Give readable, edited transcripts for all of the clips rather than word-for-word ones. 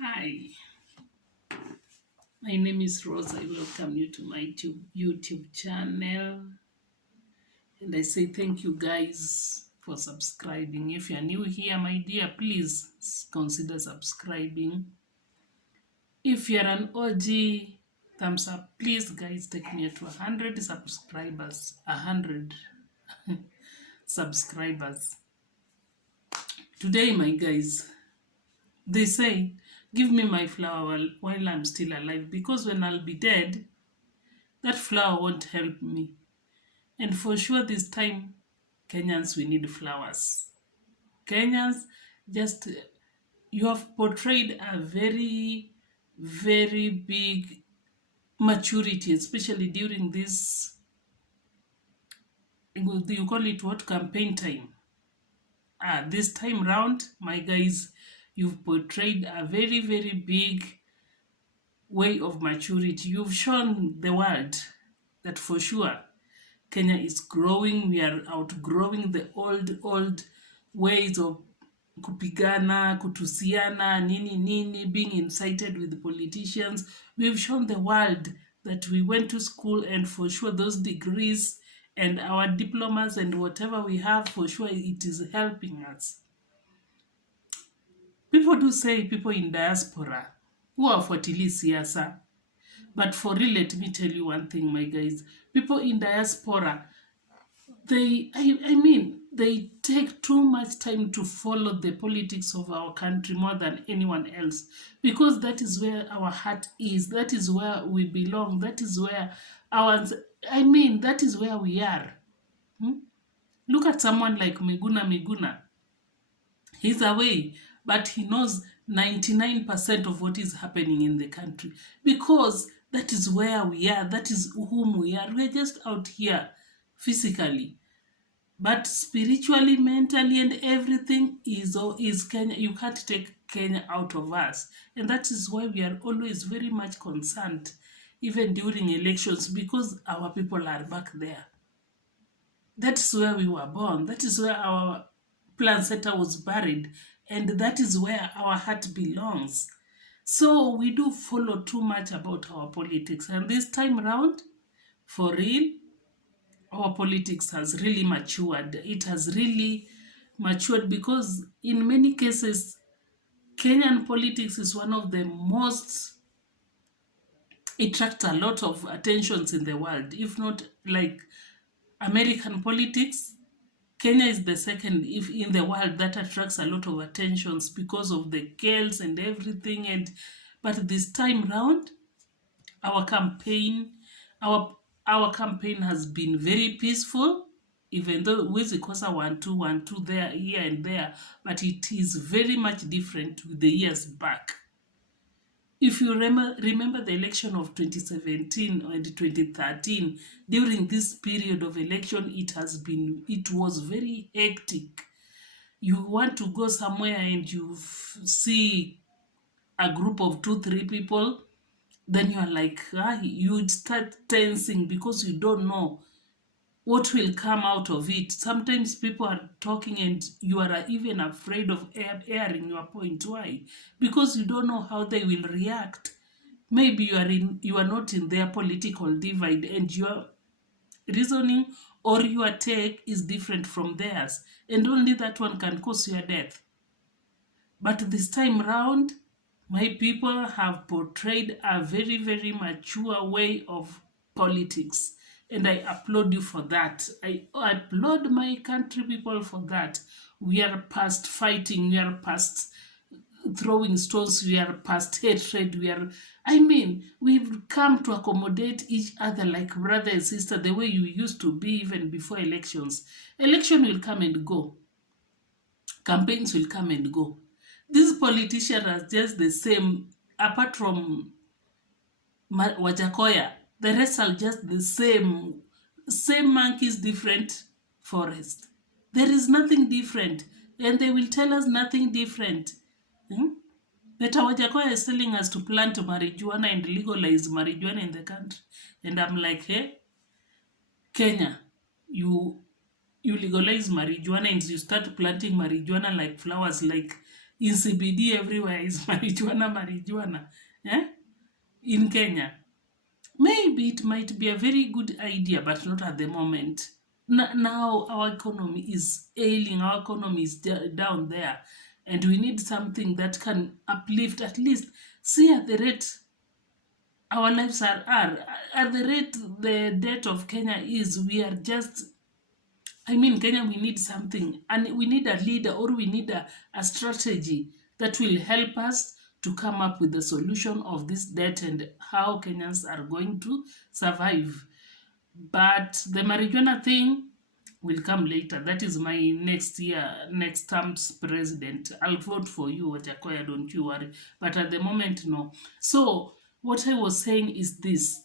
Hi, my name is Rose. I welcome you to my YouTube channel. And I say thank you guys for subscribing. If you're new here, my dear, please consider subscribing. If you're an OG, thumbs up. Please, guys, take me to 100 subscribers. 100 subscribers. Today, my guys, they say, give me my flower while I'm still alive because when I'll be dead, that flower won't help me. And for sure, this time, Kenyans, we need flowers. Kenyans, just you have portrayed a very, very big maturity, especially during this, you call it what, campaign time. This time round, my guys, you've portrayed a very, very big way of maturity. You've shown the world that for sure Kenya is growing. We are outgrowing the old ways of kupigana, kutusiana, nini nini, being incited with the politicians. We've shown the world that we went to school, and for sure those degrees and our diplomas and whatever we have, for sure it is helping us. People do say people in diaspora who hawafuatilii siasa. But for real, let me tell you one thing, my guys. People in diaspora, they take too much time to follow the politics of our country more than anyone else, because that is where our heart is. That is where we belong. That is where that is where we are. Look at someone like Miguna. He's away, but he knows 99% of what is happening in the country, because that is where we are. That is whom we are. We're just out here physically, but spiritually, mentally, and everything is Kenya. You can't take Kenya out of us, and that is why we are always very much concerned, even during elections, because our people are back there. That's where we were born. That is where our placenta was buried, and that is where our heart belongs. So we do follow too much about our politics, and this time around, for real, our politics has really matured. It has really matured because in many cases, Kenyan politics is one of the most, it attracts a lot of attentions in the world. If not like American politics, Kenya is the second if in the world that attracts a lot of attentions because of the girls and everything. And but this time round, our campaign, our campaign has been very peaceful, even though with Kosa 1 2 there, here and there, but it is very much different with the years back. If you remember the election of 2017 and 2013, during this period of election, it was very hectic. You want to go somewhere and you see a group of 2 3 people, then you are like, you start tensing because you don't know what will come out of it. Sometimes people are talking and you are even afraid of airing your point. Why? Because you don't know how they will react. Maybe you are not in their political divide, and your reasoning or your take is different from theirs, and only that one can cause your death. But this time round, my people have portrayed a very, very mature way of politics. And I applaud you for that. I applaud my country people for that. We are past fighting. We are past throwing stones. We are past hatred. We've come to accommodate each other like brother and sister, the way you used to be even before elections. Election will come and go. Campaigns will come and go. These politicians are just the same, apart from Wajakoya. The rest are just the same monkeys, different forest. There is nothing different, and they will tell us nothing different. But Wajakoya is telling us to plant marijuana and legalize marijuana in the country. And I'm like, hey, Kenya, you legalize marijuana and you start planting marijuana like flowers, like in CBD everywhere is marijuana, eh? In Kenya. Maybe it might be a very good idea, but not at the moment. Now our economy is ailing, our economy is down there, and we need something that can uplift at least. See at the rate our lives are at the rate the debt of Kenya is, we are just, I mean, Kenya, we need something, and we need a leader, or we need a strategy that will help us to come up with the solution of this debt and how Kenyans are going to survive. But the marijuana thing will come later. That is my next year, next term's president. I'll vote for you, Wajakoya, don't you worry. But at the moment, no. So, what I was saying is this: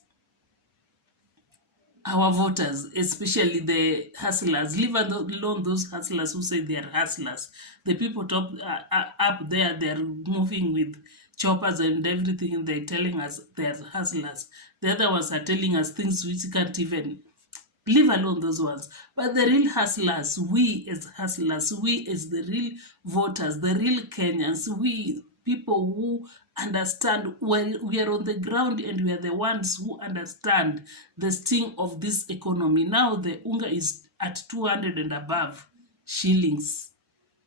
our voters, especially the hustlers, leave alone those hustlers who say they are hustlers. The people up there, they are moving with choppers and everything, and they're telling us they are hustlers. The other ones are telling us things which can't even, leave alone those ones. But the real hustlers, we as hustlers, we as the real voters, the real Kenyans, we people who understand, we are on the ground, and we are the ones who understand the sting of this economy. Now the unga is at 200 and above shillings.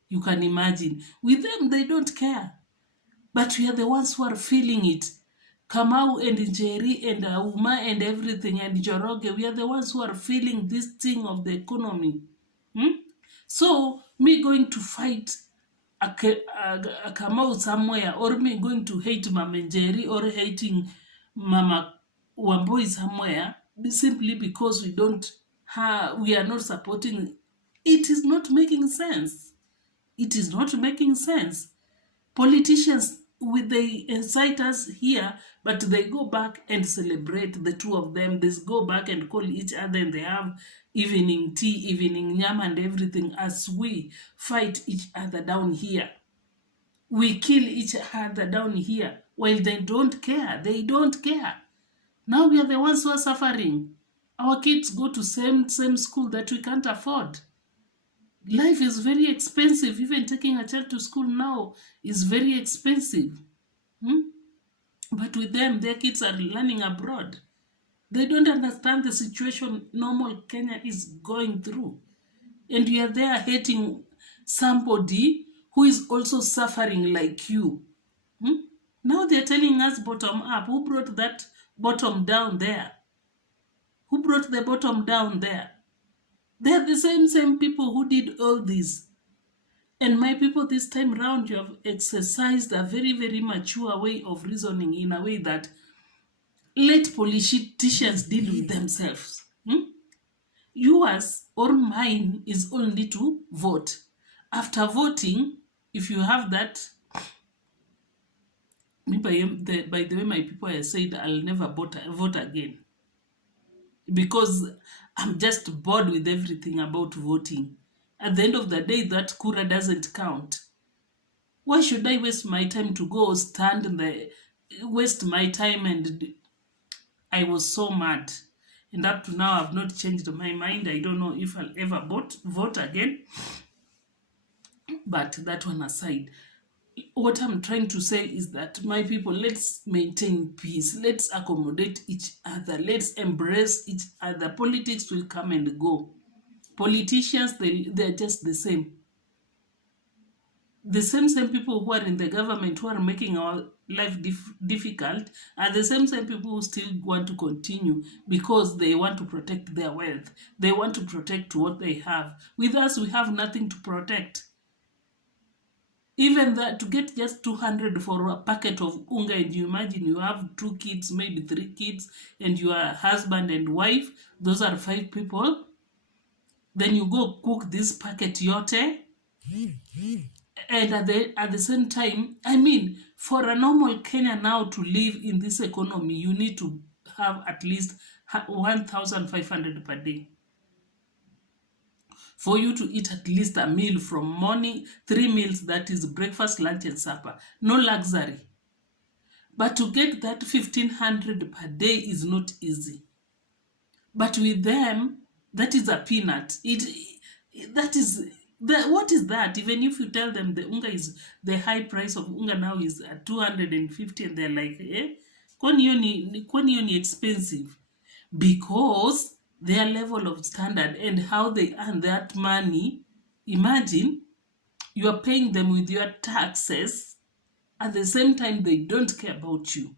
You can imagine. With them, they don't care. But we are the ones who are feeling it. Kamau and Njeri and Uma and everything and Joroge, we are the ones who are feeling this thing of the economy. Hmm? So, me going to fight a Kamau somewhere, or me going to hate Mama Njeri, or hating Mama Wamboi somewhere, simply because we are not supporting, it is not making sense. It is not making sense. Politicians, with they incite us here, but they go back and celebrate the two of them. They go back and call each other, and they have evening tea, evening yam, and everything, as we fight each other down here. We kill each other down here while they don't care. They don't care. Now we are the ones who are suffering. Our kids go to same school that we can't afford. Life is very expensive. Even taking a child to school now is very expensive. Hmm? But with them, their kids are learning abroad. They don't understand the situation normal Kenya is going through. And you are there hating somebody who is also suffering like you. Hmm? Now they're telling us bottom up. Who brought that bottom down there? Who brought the bottom down there? They're the same people who did all this. And my people, this time round, you have exercised a very, very mature way of reasoning, in a way that let politicians deal with themselves. Hmm? Yours or mine is only to vote. After voting, if you have that, by the way, my people, I said I'll never vote again, because I'm just bored with everything about voting. At the end of the day, that kura doesn't count. Why should I waste my time to go stand in waste my time? And I was so mad. And up to now, I've not changed my mind. I don't know if I'll ever vote again. But that one aside, what I'm trying to say is that, my people, let's maintain peace. Let's accommodate each other. Let's embrace each other. Politics will come and go. Politicians, they're just the same. The same people who are in the government, who are making our life difficult, are the same people who still want to continue, because they want to protect their wealth. They want to protect what they have. With us, we have nothing to protect. Even that, to get just 200 for a packet of unga, and you imagine you have 2 kids, maybe 3 kids, and you are husband and wife, those are 5 people. Then you go cook this packet yote. And at the same time, I mean, for a normal Kenya now to live in this economy, you need to have at least 1,500 per day. For you to eat at least a meal from morning, 3 meals, that is breakfast, lunch, and supper. No luxury. But to get that 1,500 per day is not easy. But with them, that is a peanut. That is What is that? Even if you tell them the unga is, the high price of unga now is at 250, and they're like, eh? Kwani hiyo ni expensive? Because their level of standard and how they earn that money, imagine you are paying them with your taxes, at the same time they don't care about you.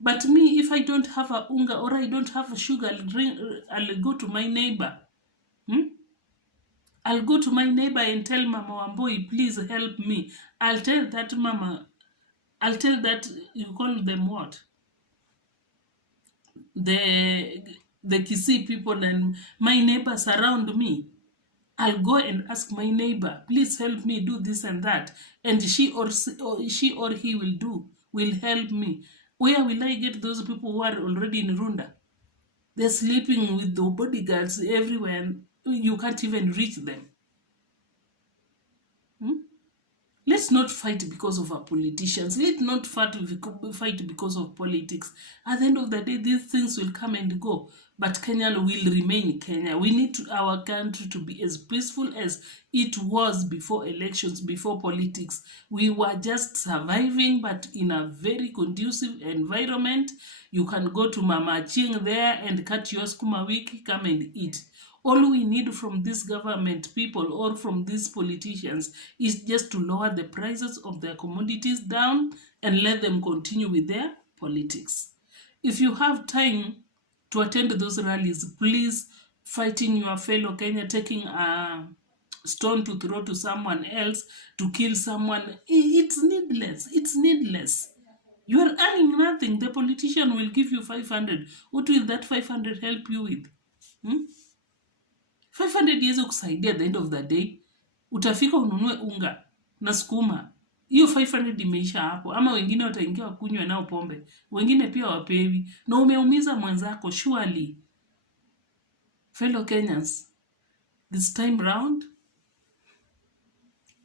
But me, if I don't have a unga or I don't have a sugar, I'll go to my neighbor. Hmm? I'll go to my neighbor and tell Mama Wamboi, please help me. I'll tell that mama, I'll tell that, you call them what? The the Kisii people and my neighbors around me. I'll go and ask my neighbor, please help me do this and that. And she or he will help me. Where will I get those people who are already in Runda? They're sleeping with the bodyguards everywhere and you can't even reach them. Hmm? Let's not fight because of our politicians. Let's not fight because of politics. At the end of the day, these things will come and go. But Kenya will remain Kenya. We need our country to be as peaceful as it was before elections, before politics. We were just surviving, but in a very conducive environment. You can go to Mama Ching there and cut your skuma wiki, come and eat. All we need from this government people or from these politicians is just to lower the prices of their commodities down and let them continue with their politics. If you have time to attend those rallies, please, fighting your fellow Kenya, taking a stone to throw to someone else, to kill someone, it's needless. It's needless. You are earning nothing. The politician will give you 500. What will that 500 help you with? 500 iweze kusaidia at the end of the day. Utafika ununue unga na skuma, hiyo 500 imeisha hapo. Ama wengine wataingia wakunywe nao pombe, wengine pia wapewi, na umeumiza mwenzako. Surely, fellow Kenyans, this time round,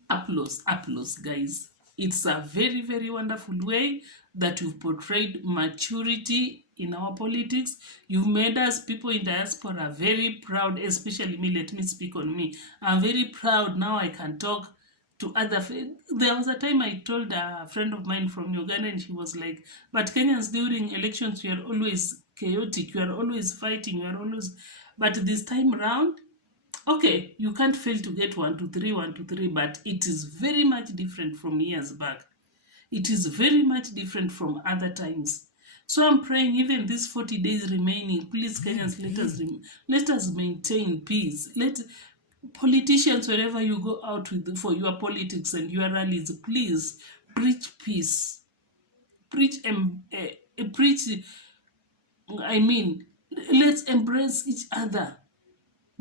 applause, guys. It's a very, very wonderful way that you've portrayed maturity in our politics. You've made us people in diaspora very proud, especially me. Let me speak on me. I'm very proud now. I can talk to other. There was a time I told a friend of mine from Uganda, and she was like, but Kenyans during elections, you are always chaotic, you are always fighting, you are always. But this time around, okay, you can't fail to get 1, 2, 3, 1, 2, 3, but it is very much different from years back. It is very much different from other times. So I'm praying, even these 40 days remaining, please, Kenyans, let us maintain peace. Let politicians, wherever you go out with for your politics and your rallies, please preach peace. Preach. I mean, let's embrace each other.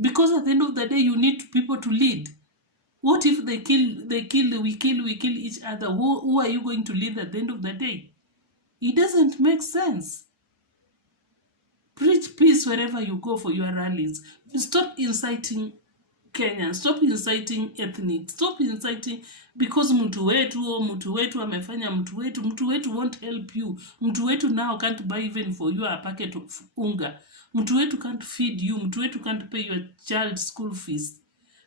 Because at the end of the day, you need people to lead. What if we kill each other? Who are you going to lead at the end of the day? It doesn't make sense. Preach peace wherever you go for your rallies. Stop inciting Kenya. Stop inciting ethnic. Stop inciting because mtu wetu amefanya mtu wetu won't help you. Mtu wetu now can't buy even for you a packet of unga. Mtu wetu can't feed you. Mtu wetu can't pay your child school fees.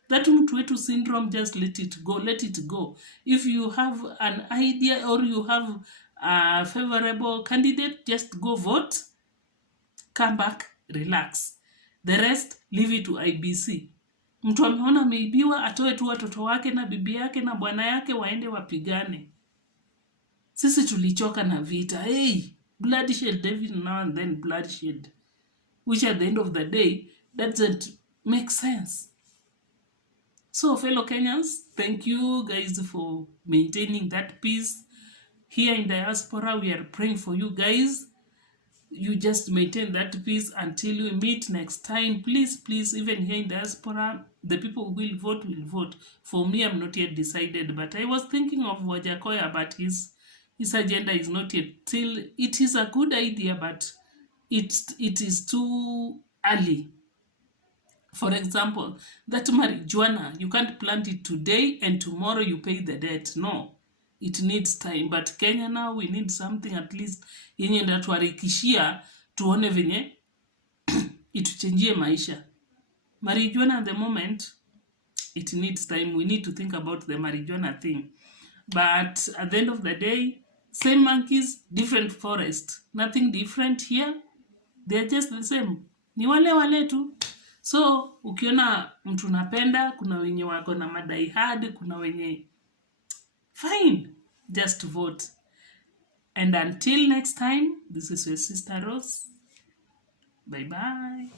That mtu wetu syndrome, just let it go. Let it go. If you have an idea or you have a favorable candidate, just go vote, come back, relax. The rest, leave it to IBC. Mtu ameona ameibiwa, atoe tu watoto wake na bibi yake na bwana yake waende wapigane. Sisi tulichoka na vita. Hey, bloodshed every now and then, bloodshed. Which at the end of the day, doesn't make sense. So, fellow Kenyans, thank you guys for maintaining that peace. Here in diaspora, we are praying for you guys. You just maintain that peace until we meet next time. Please, even here in diaspora, the people who will vote. For me, I'm not yet decided, but I was thinking of Wajakoya, but his agenda is not yet. Till it is a good idea, but it is too early. For example, that marijuana, you can't plant it today and tomorrow you pay the debt. No, it needs time. But Kenya now, we need something at least yenye ndatuharikishia tuone venye ituchenjie maisha. Marijuana at the moment, it needs time. We need to think about the marijuana thing. But at the end of the day, same monkeys, different forest. Nothing different here. They're just the same. Ni wale wale tu. So ukiona mtu napenda, kuna wenye wako na madai hard, kuna wenye fine, just vote. And until next time, this is your sister Rose. Bye bye.